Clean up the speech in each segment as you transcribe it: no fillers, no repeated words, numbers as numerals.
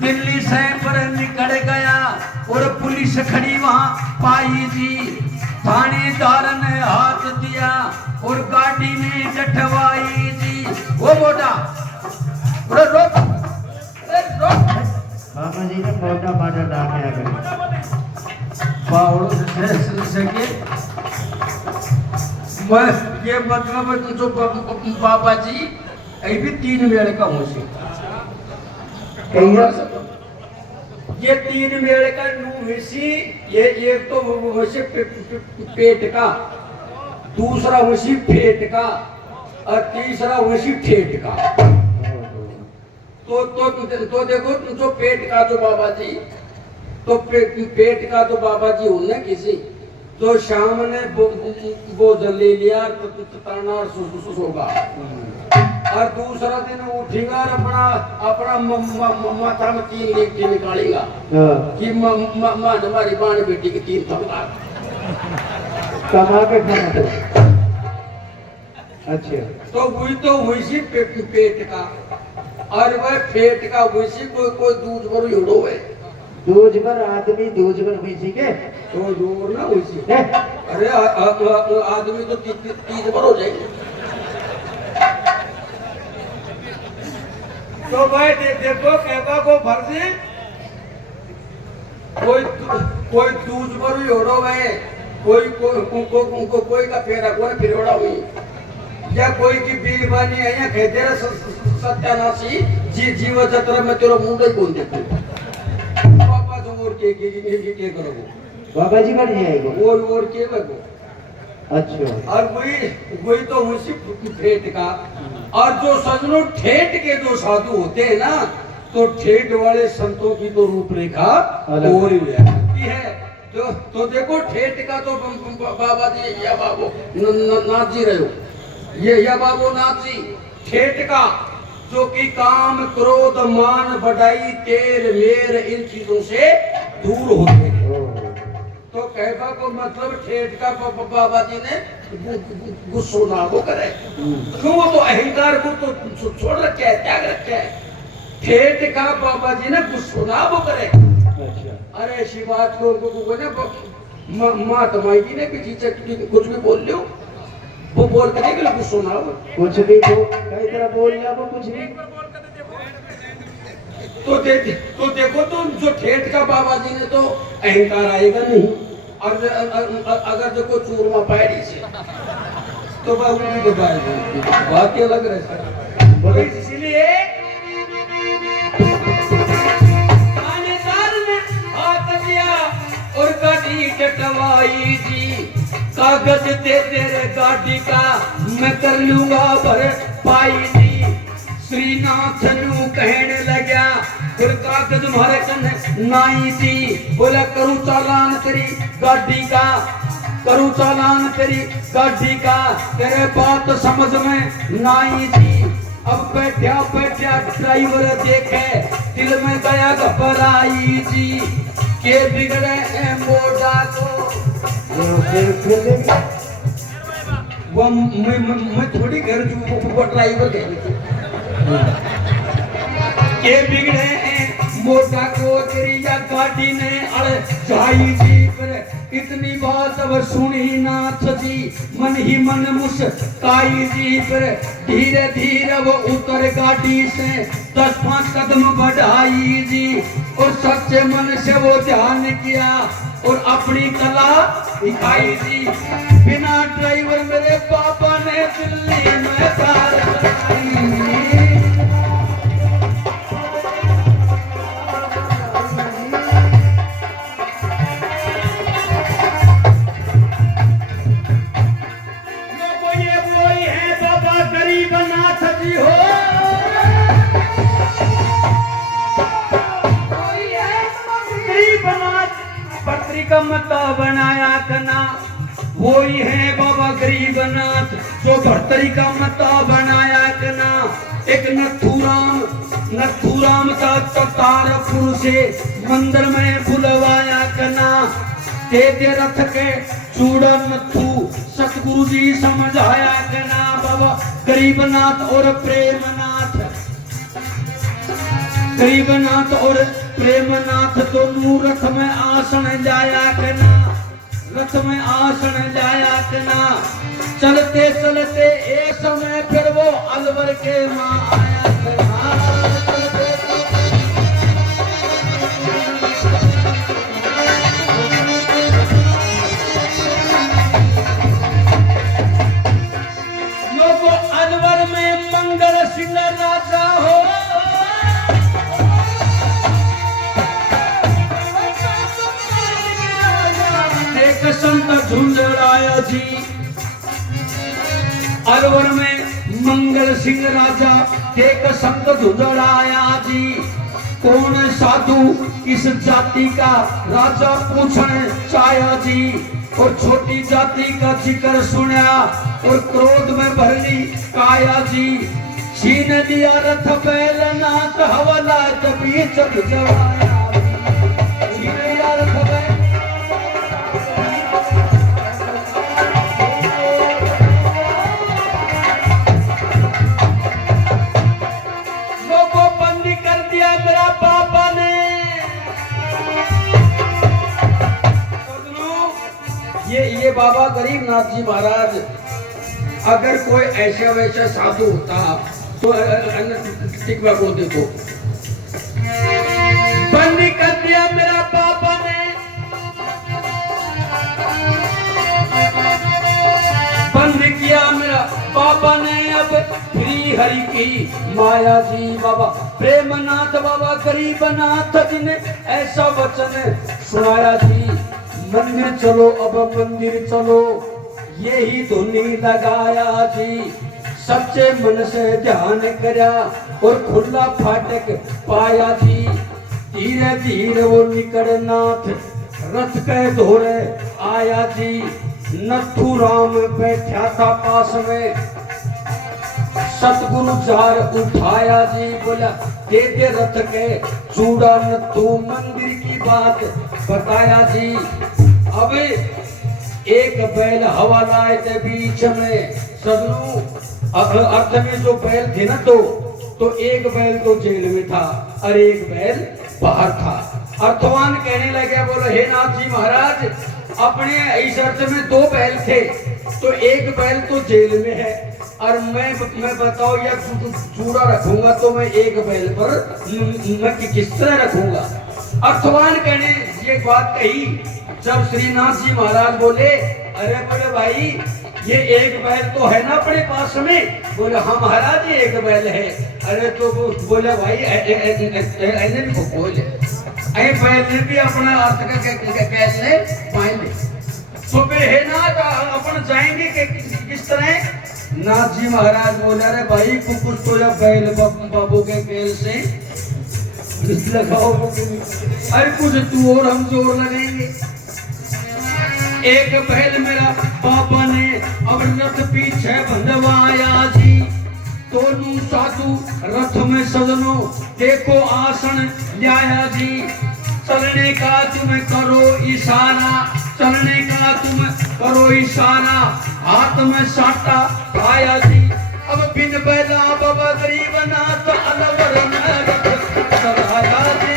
दिल्ली से पर निकल गया और पुलिस खड़ी वहां पाई जी। थानेदार ने हाथ दिया और गाड़ी ने डटवाई जी। वो बोटा रोक बाबा जी ने मोटा माटा डाल के आ पावड़ों से के मैं ये मतलब जो बाबा जी अभी भी 3 वेड़ का मुझे ये 3 वेड़ का वैसी ये एक तो वैसे पेट का, दूसरा वैसी पेट का और तीसरा वैसी ठेठ का। तो देखो जो पेट का जो बाबा जी तो पेट का तो बाबा जी उन्हें किसी तो शाम ने भोजन ले लिया होगा और दूसरा दिन उठेगा और अपना माथा में 3 लेके निकालेगा कि हमारी बाण बेटी की 3 तलवार कमा के खाना। अच्छा तो वही तो वैसी पेट का और वह पेट का वैसी कोई दूध पर जोड़ो है दूज पर आदमी दूज पर वैसी के तो जोर ना वैसी अरे आदमी तो 30 पर हो जाएंगे। तो भाई देखो कहवा को फर्जी कोई दूज पर भी जोड़ो है कोई का फेरा कोई फिरोड़ा हुई या कोई की बेईमानी है या कहते रहे सत्यानाशी जीव जत्र में तेरा मुंह ही बोल देते पापा तो और के करोगे बाबा जी कर जाएगा और के लगो। अच्छा और वही तो उसी ठेठ का और जो सजनों ठेठ के जो साधु होते हैं ना तो ठेठ वाले संतों की तो रूपरेखा और ही है। तो देखो ठेठ का तो बाबा जी या बाबू नाथ जी रहे हो ये या बाबू नाथ जी ठेठ का जो कि काम क्रोध मान बढ़ाई तेर मेर इन चीजों से दूर होते हैं। तो कहवा को मतलब ठेठ का बाबा जी ने गुस्सो ना हो करे क्यों तो अहंकार को तो छोड़ रखे है त्याग रखे है। ठेठ का बाबा जी ने गुस्सो ना हो करे। अरे ऐसी बात को महात्मा जी ने भी कुछ भी बोल लो वो बोल कर देख लो गुस्सो ना हो कुछ भी कई तरह बोल लिया वो कुछ भी तो देखो तो जो ठेठ का बाबा जी ने तो अहंकार आएगा नहीं और अगर देखो चूरमा पैड़ी से तो बाबू जी को बात क्या लग रहा है इसलिए थानेदार ने हाथ दिया और गाड़ी कटवाई जी। कागज दे तेरे गाड़ी का मैं कर लूंगा भर पाई जी। श्रीनाथ नु कहने लगा फिर कागज मारे कन नाई जी बोला करूं चालान तेरी गाड़ी का करूं चालान तेरी गाड़ी का तेरे बात समझ में नाई जी। अब बैठा ड्राइवर देखे दिल में गया घबराई जी के बिगड़े मोड़ा को वो मैं थोड़ी घर जो ड्राइवर के बिगड़े मोटा को तेरी या गाड़ी ने अड़ जाई जी पर इतनी बात अब सुनी नाथ जी मन ही मन मुस्काई जी पर धीरे धीरे वो उतर गाड़ी से 10-5 कदम बढ़ाई जी और सच्चे मन से वो ध्यान किया और अपनी कला दिखाई जी। बिना ड्राइवर मेरे पापा ने दिल्ली में कार चलाई। पत्रिका मत बनाया कना वही है बाबा गरीबनाथ जो भर्तरी का मत बनाया कना। एक नथुराम का तारपुर से मंदिर में बुलवाया कना। तेरे रथ के चूड़ा नथु सतगुरु जी समझाया कना बाबा गरीबनाथ और प्रेमनाथ। गरीबनाथ और प्रेमनाथ दोनों रथ में आसन जाया करना, रथ में आसन जाया करना। चलते चलते एक समय फिर वो अलवर के माँ आया करना। चलते लोगों अलवर में मंगल सिंह राजा हो, संत झुंझुलाया जी। अलवर में मंगल सिंह राजा एक संत झुंझुलाया जी। कौन साधु किस जाति का राजा पूछने चाया जी। और छोटी जाति का जिक्र सुना और क्रोध में भरली काया जी। छीन लिया रथ बैल नाथ हवला बीच जवाया। छीन लिया रथ बैल ये बाबा गरीबनाथ जी महाराज अगर कोई ऐसा वैसा साधु होता तो टिकवा को देखो, बंद कर दिया मेरा पापा ने, बंद किया मेरा पापा ने अब श्री हरि की माया जी। बाबा प्रेमनाथ बाबा गरीबनाथ जी ने ऐसा वचन सुनाया जी। मंदिर चलो अब मंदिर चलो यही धुनी लगाया जी। सच्चे मन से ध्यान करा और खुला फाटक पाया जी। धीरे धीरे वो निकल नाथ रथ के धोरे आया जी। नथु राम बैठा था पास में, सतगुरु जार उठाया जी। बोला दे दे रथ के चूड़ा नथु मंदिर की बात बताया जी। अब एक बैल हवा लाए थे बीच में सदनों, अर्थ में जो बैल थे ना तो एक बैल तो जेल में था और एक बैल बाहर था। अर्थवान कहने लगे, बोलो हे नाथ जी महाराज, अपने इस अर्थ में दो बैल थे तो एक बैल तो जेल में है और मैं बताओ या चूड़ा रखूंगा तो मैं एक बैल पर मैं किस तरह रखूंगा। अर्थवान कहने ये बात कही जब श्रीनाथ जी महाराज बोले, अरे बोले भाई ये एक बैल तो है ना अपने पास में। बोले हाँ महाराज ये एक बैल है। अरे तो बोले भाई ऐसे भी बोले बैल ने भी अपना अर्थ कैसे पाएंगे। तो फिर है ना अपन जाएंगे किस तरह। नाथ जी महाराज बोले, अरे भाई कुछ तो या बैल बाबू के केल से लगाओ, अरे कुछ तू और हम जोर लगाएंगे। एक बैल मेरा पापा ने अब रथ पीछे बंधवाया जी। दोनों साधु रथ में सजनो देखो आसन लाया जी। चलने का तुम करो इशारा, चलने का तुम करो इशारा, हाथ में साटा पाया जी। अब बिन बैला बाबा गरीबनाथ अलवर में रथ चढ़ाया जी।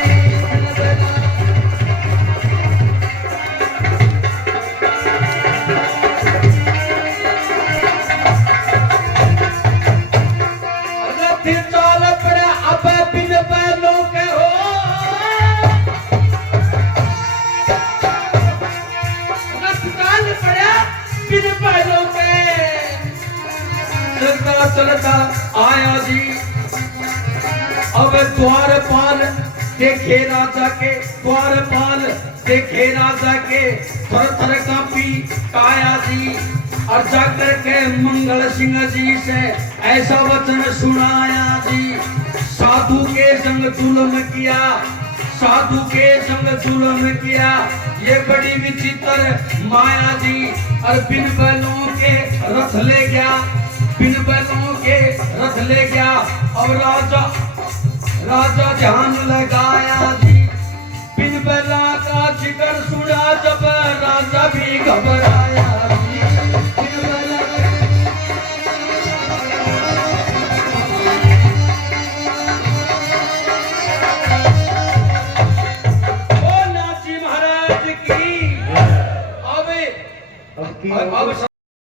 चलता आया जी। अब द्वारपाल देखे राजा के, द्वारपाल देखे राजा के थर थर कांपी काया जी। और जाकर के मंगल सिंह जी से ऐसा वचन सुनाया जी। साधु के संग जुल्म किया, साधु के संग जुल्म किया, ये बड़ी विचित्र माया जी। और बिन बैलों के रथ ले गया, बिन बैलों के रथ ले गया। और राजा ध्यान लगाया जी। बिन बैला का जिक्र सुना जब राजा भी घबराया जी। अब की अब